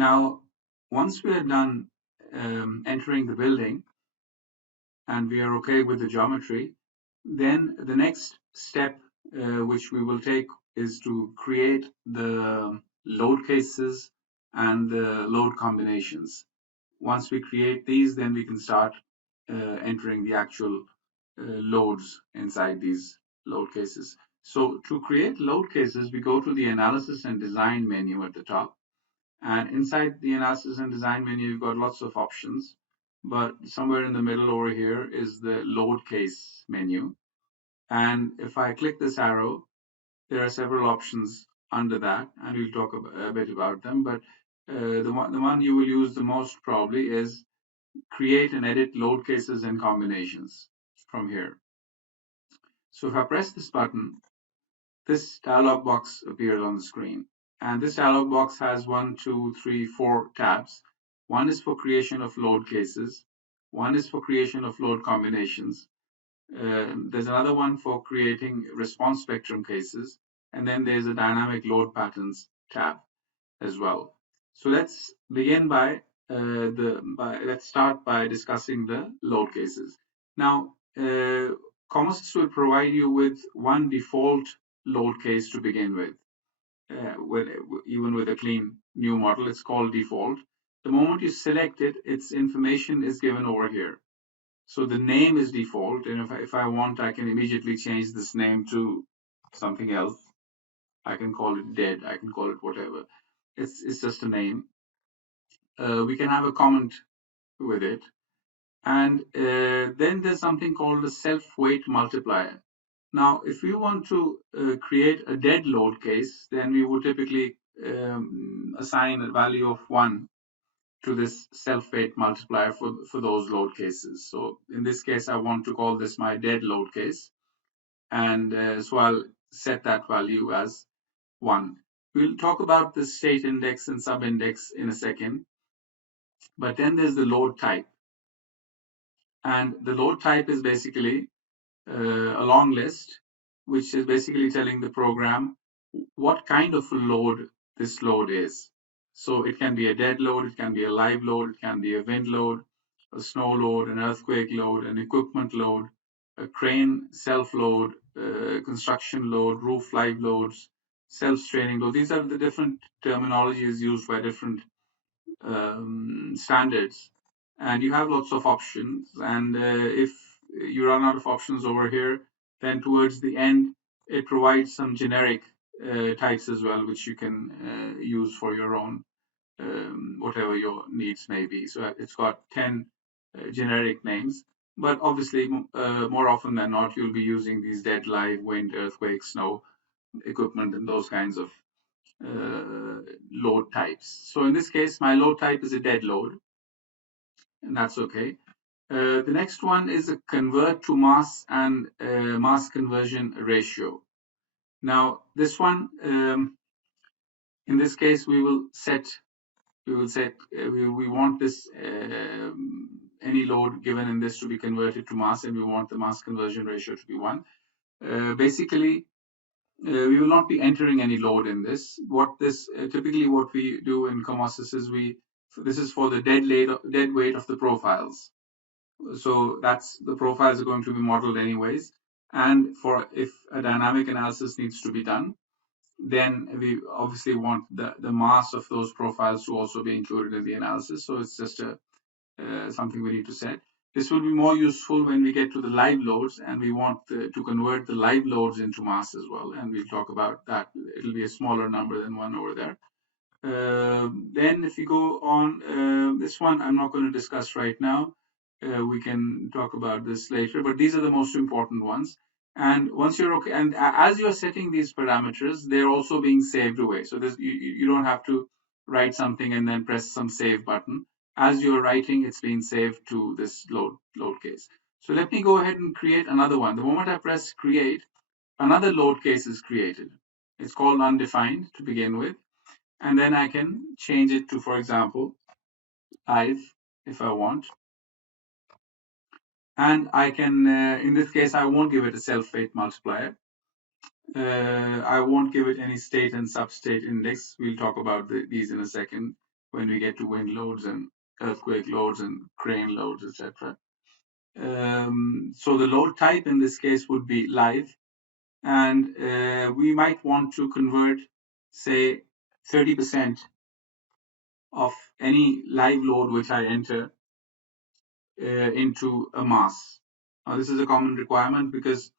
Now, once we are done entering the building and we are okay with the geometry, then the next step which we will take is to create the load cases and the load combinations. Once we create these, then we can start entering the actual loads inside these load cases. So to create load cases, we go to the analysis and design menu at the top. And inside the analysis and design menu, you've got lots of options. But somewhere in the middle over here is the load case menu. And if I click this arrow, there are several options under that, and we'll talk a bit about them. But the one you will use the most probably is create and edit load cases and combinations from here. So if I press this button, this dialog box appears on the screen. And this dialog box has 4 tabs. One is for creation of load cases. One is for creation of load combinations. There's another one for creating response spectrum cases. And then there's a dynamic load patterns tab as well. So let's begin by let's start by discussing the load cases. Now, COMOSYS will provide you with one default load case to begin with. Even with a clean new model, it's called default. The moment you select it, its information is given over here. So the name is default, and if I want, I can immediately change this name to something else. I can call it dead. I can call it whatever. It's just a name. We can have a comment with it. And then there's something called a self-weight multiplier. Now, if we want to create a dead load case, then we would typically assign a value of 1 to this self-weight multiplier for those load cases. So in this case, I want to call this my dead load case. And so I'll set that value as 1. We'll talk about the state index and sub-index in a second. But then there's the load type. And the load type is basically a long list, which is basically telling the program what kind of load this load is. So it can be a dead load, it can be a live load, it can be a wind load, a snow load, an earthquake load, an equipment load, a crane self-load, construction load, roof live loads, self-straining load. These are the different terminologies used by different standards. And you have lots of options. And if you run out of options over here, then towards the end, it provides some generic types as well, which you can use for your own, whatever your needs may be. So it's got 10 generic names. But obviously, more often than not, you'll be using these dead, live, wind, earthquake, snow equipment, and those kinds of load types. So in this case, my load type is a dead load, and that's okay. The next one is a convert to mass and mass conversion ratio. Now, this one, in this case, we want this any load given in this to be converted to mass, and we want the mass conversion ratio to be 1. Basically, we will not be entering any load in this. Typically what we do in COMOSYS is this is for the dead weight of the profiles. So that's the profiles are going to be modeled anyways. And if a dynamic analysis needs to be done, then we obviously want the mass of those profiles to also be included in the analysis. So it's just something we need to set. This will be more useful when we get to the live loads and we want to convert the live loads into mass as well. And we'll talk about that. It'll be a smaller number than 1 over there. Then if you go on, this one I'm not going to discuss right now. We can talk about this later, but these are the most important ones. And once you're okay, and as you're setting these parameters, they're also being saved away. So you don't have to write something and then press some save button. As you're writing, it's being saved to this load case. So let me go ahead and create another one. The moment I press create, another load case is created. It's called undefined to begin with. And then I can change it to, for example, live if I want. And I can, in this case, I won't give it a self-weight multiplier. I won't give it any state and substate index. We'll talk about these in a second. when we get to wind loads and earthquake loads and crane loads, etc. So the load type in this case would be live, and we might want to convert, say, 30% of any live load which I enter into a mass. Now, this is a common requirement because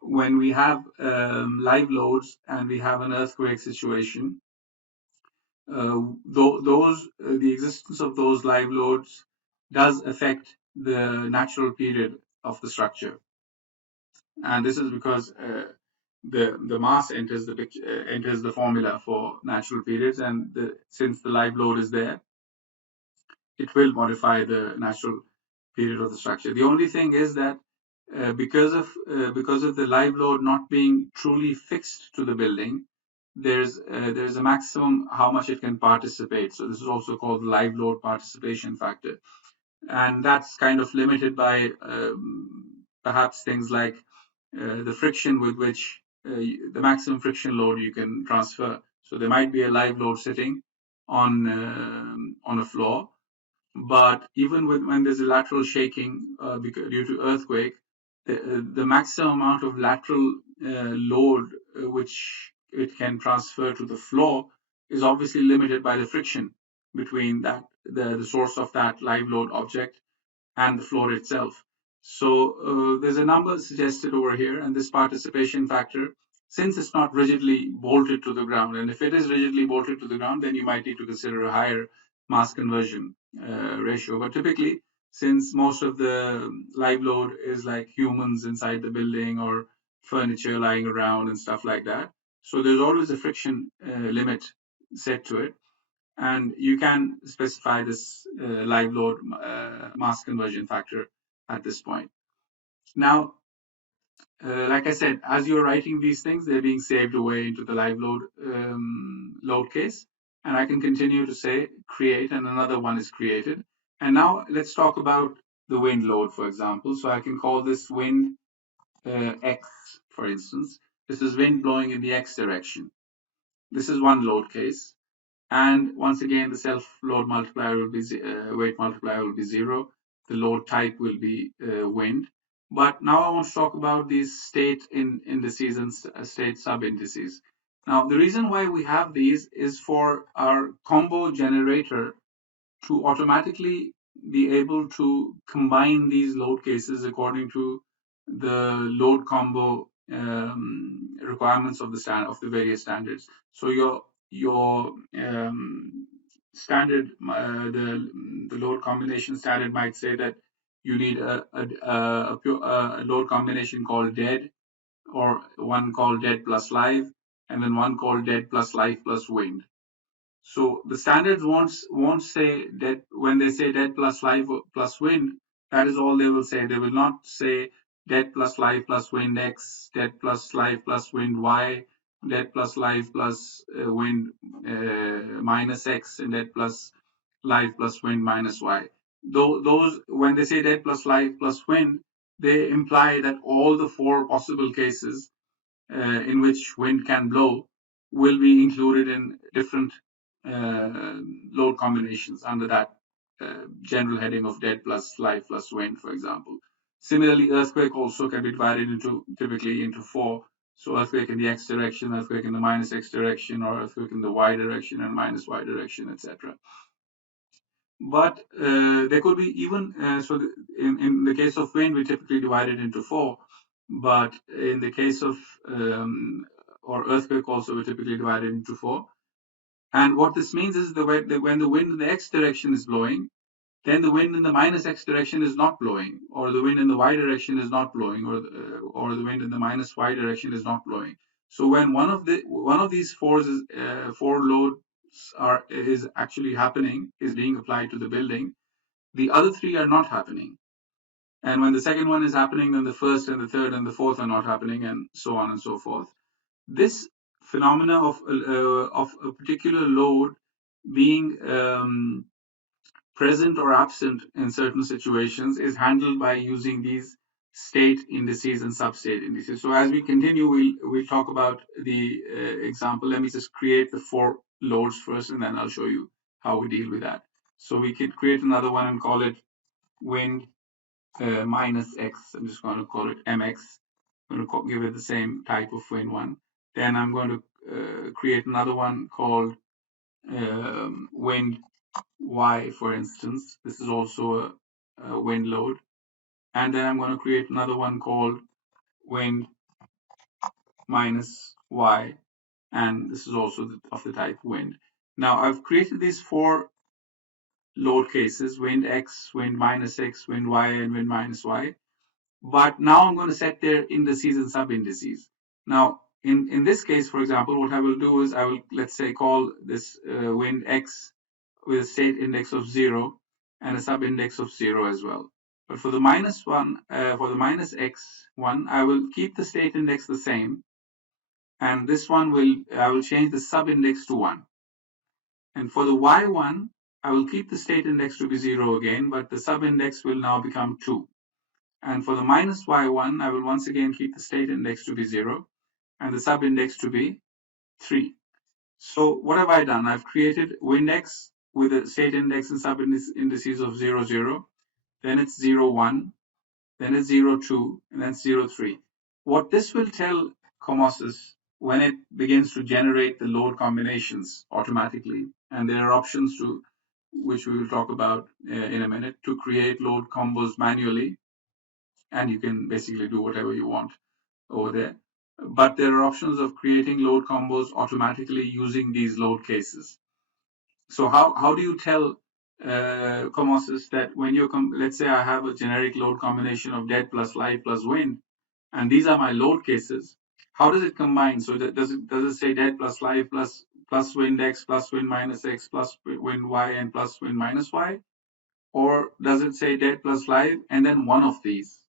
when we have live loads and we have an earthquake situation, the existence of those live loads does affect the natural period of the structure, and this is because the mass enters the enters the formula for natural periods, and since the live load is there, it will modify the natural period of the structure. The only thing is that because of the live load not being truly fixed to the building, there's a maximum how much it can participate. So this is also called the live load participation factor, and that's kind of limited by perhaps things like the friction with which the maximum friction load you can transfer. So there might be a live load sitting on a floor, but even when there's a lateral shaking due to earthquake, the maximum amount of lateral load which it can transfer to the floor is obviously limited by the friction between the source of that live load object and the floor itself. So there's a number suggested over here, and this participation factor, since it's not rigidly bolted to the ground, and if it is rigidly bolted to the ground, then you might need to consider a higher mass conversion ratio. But typically, since most of the live load is like humans inside the building or furniture lying around and stuff like that, so there's always a friction limit set to it, and you can specify this live load mass conversion factor at this point. Now, like I said, as you're writing these things, they're being saved away into the live load case, and I can continue to say create, and another one is created. And now let's talk about the wind load, for example. So I can call this wind X, for instance. This is wind blowing in the X direction. This is one load case. And once again, the self-load multiplier will be weight multiplier will be 0. The load type will be wind. But now I want to talk about these state indices and state sub-indices. Now, the reason why we have these is for our combo generator to automatically be able to combine these load cases according to the load combo requirements of the various standards. So your standard the load combination standard might say that you need a load combination called dead, or one called dead plus live, and then one called dead plus live plus wind. So the standards won't say dead when they say dead plus live plus wind. That is all they will say. They will not say dead plus live plus wind X, dead plus live plus wind Y, dead plus live plus wind minus X, and dead plus live plus wind minus Y. Those when they say dead plus live plus wind, they imply that all the four possible cases in which wind can blow will be included in different load combinations under that general heading of dead plus live plus wind, for example. Similarly, earthquake also can be divided typically into four. So earthquake in the X direction, earthquake in the minus X direction, or earthquake in the Y direction and minus Y direction, etc. But there could be even in the case of wind, we typically divide it into four. But in the case of or earthquake, also we typically divide it into four. And what this means is that when the wind in the X direction is blowing, then the wind in the minus X direction is not blowing, or the wind in the Y direction is not blowing, or the wind in the minus Y direction is not blowing. So when one of these four loads is actually happening, is being applied to the building, the other three are not happening. And when the second one is happening, then the first and the third and the fourth are not happening, and so on and so forth. This phenomena of a particular load being present or absent in certain situations is handled by using these state indices and substate indices. So as we continue, we'll talk about the example. Let me just create the four loads first, and then I'll show you how we deal with that. So we could create another one and call it wind minus x. I'm just going to call it mx. I'm going to give it the same type of wind one. Then I'm going to create another one called wind y, for instance. This is also a wind load. And then I'm going to create another one called wind minus y, and this is also of the type wind. Now I've created these four load cases: wind x, wind minus x, wind y, and wind minus y. But now I'm going to set their indices and sub-indices. Now, in this case, for example, what I will do is I will, let's say, call this wind x with a state index of 0 and a sub-index of 0 as well. But for the minus x one, I will keep the state index the same, and this one I will change the sub-index to 1. And for the y1, I will keep the state index to be 0 again, but the sub-index will now become 2. And for the minus y1, I will once again keep the state index to be 0 and the sub-index to be 3. So what have I done? I've created Windex with a state index and sub-indices of 0, 0. Then it's 0, 1. Then it's 0, 2. And then it's 0, 3. What this will tell COMOSYS when it begins to generate the load combinations automatically, and there are options to which we will talk about in a minute, to create load combos manually, and you can basically do whatever you want over there. But there are options of creating load combos automatically using these load cases. So how do you tell COMOSYS that when you let's say I have a generic load combination of dead plus live plus wind, and these are my load cases, how does it combine? So does it say dead plus live plus wind x plus wind minus x plus wind y and plus wind minus y? Or does it say dead plus live and then one of these?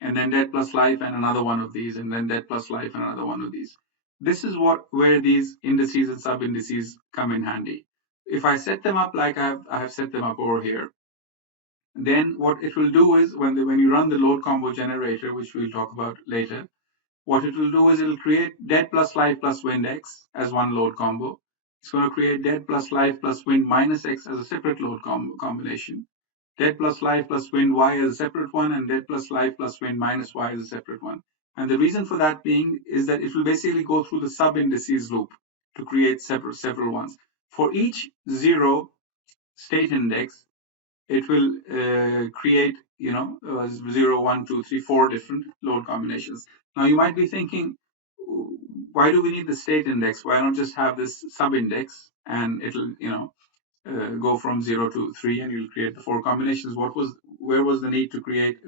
And then dead plus life and another one of these, and then dead plus life and another one of these. This is where these indices and sub-indices come in handy. If I set them up like I have set them up over here, then what it will do is when you run the load combo generator, which we'll talk about later, what it will do is it'll create dead plus life plus wind x as one load combo. It's going to create dead plus life plus wind minus x as a separate load combination. Dead plus life plus wind y as a separate one, and dead plus life plus wind minus y as a separate one. And the reason for that being is that it will basically go through the sub-indices loop to create several ones. For each 0 state index, it will create 0, 1, 2, 3, 4 different load combinations. Now you might be thinking, why do we need the state index? Why not just have this sub-index and it'll go from 0 to 3 and you'll create the 4 combinations? Where was the need to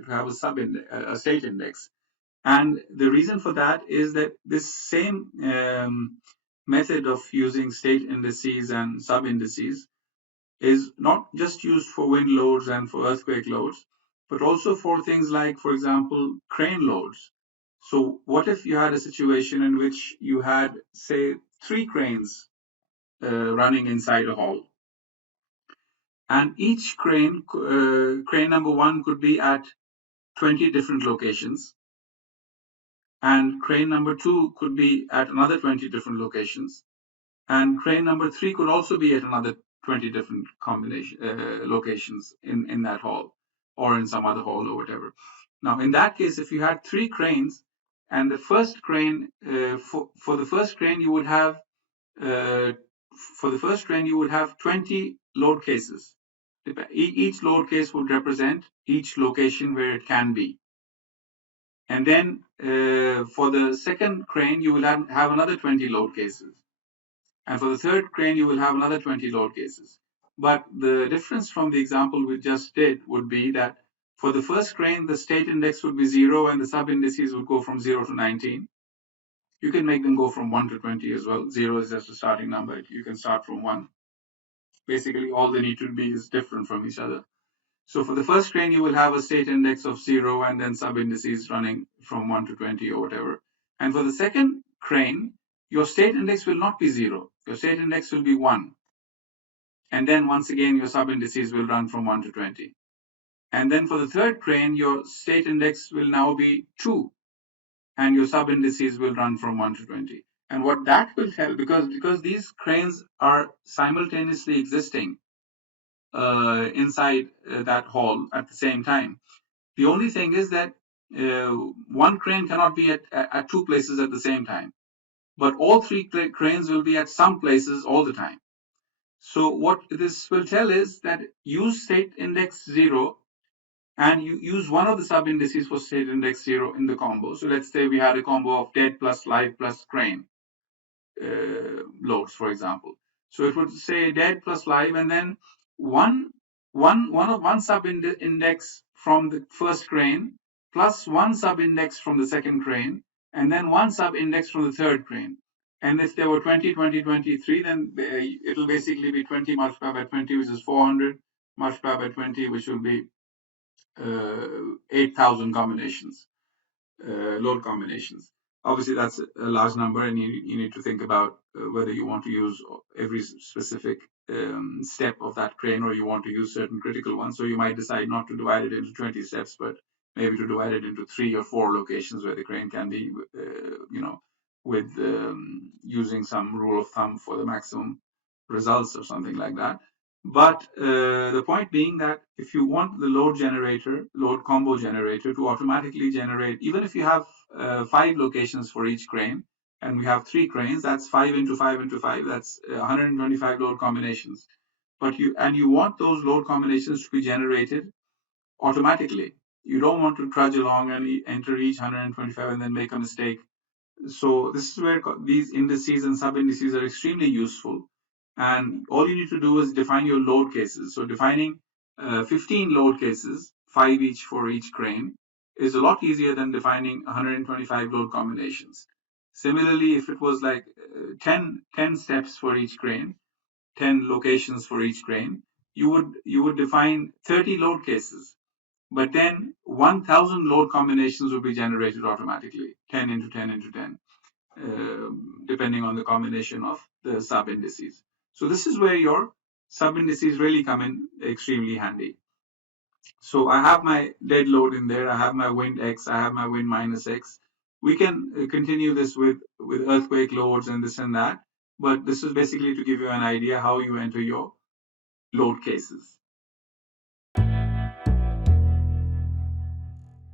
have a state index? And the reason for that is that this same method of using state indices and sub-indices is not just used for wind loads and for earthquake loads, but also for things like, for example, crane loads. So what if you had a situation in which you had, say, 3 cranes running inside a hall? And each crane number 1 could be at 20 different locations, and crane number 2 could be at another 20 different locations, and crane number 3 could also be at another 20 different locations in that hall or in some other hall or whatever. Now in that case, if you had 3 cranes, and the first crane for the first crane you would have 20 load cases. Each load case would represent each location where it can be. And then for the second crane, you will have another 20 load cases. And for the third crane, you will have another 20 load cases. But the difference from the example we just did would be that for the first crane, the state index would be 0 and the sub-indices would go from 0 to 19. You can make them go from 1 to 20 as well. 0 is just a starting number. You can start from 1. Basically, all they need to be is different from each other. So for the first crane, you will have a state index of 0 and then sub-indices running from 1 to 20 or whatever. And for the second crane, your state index will not be 0. Your state index will be 1. And then once again, your sub-indices will run from 1 to 20. And then for the third crane, your state index will now be 2. And your sub-indices will run from 1 to 20. And what that will tell, because these cranes are simultaneously existing inside that hall at the same time. The only thing is that uh, one crane cannot be at two places at the same time, but all three cranes will be at some places all the time. So what this will tell is that use state index 0 and you use one of the sub indices for state index 0 in the combo. So let's say we had a combo of dead plus live plus crane loads, for example. So it would say dead plus live, and then one one sub index from the first crane plus one sub index from the second crane, and then one sub index from the third crane. And if there were 20, 20, 23, then it'll basically be 20 multiplied by 20, which is 400, multiplied by 20, which will be 8,000 combinations, load combinations. Obviously, that's a large number, and you need to think about whether you want to use every specific step of that crane or you want to use certain critical ones. So you might decide not to divide it into 20 steps, but maybe to divide it into 3 or 4 locations where the crane can be, with using some rule of thumb for the maximum results or something like that. But the point being that if you want the load combo generator to automatically generate, even if you have 5 locations for each crane, and we have 3 cranes, that's 5 into 5 into 5, that's 125 load combinations. But you want those load combinations to be generated automatically. You don't want to trudge along and enter each 125 and then make a mistake. So this is where these indices and sub indices are extremely useful. And all you need to do is define your load cases. So defining 15 load cases, 5 each for each crane, is a lot easier than defining 125 load combinations. Similarly, if it was like 10 steps for each crane, 10 locations for each crane, you would define 30 load cases. But then 1,000 load combinations will be generated automatically, 10 into 10 into 10, depending on the combination of the sub indices. So this is where your sub indices really come in extremely handy. So I have my dead load in there, I have my wind X, I have my wind minus X. We can continue this with earthquake loads and this and that, but this is basically to give you an idea how you enter your load cases.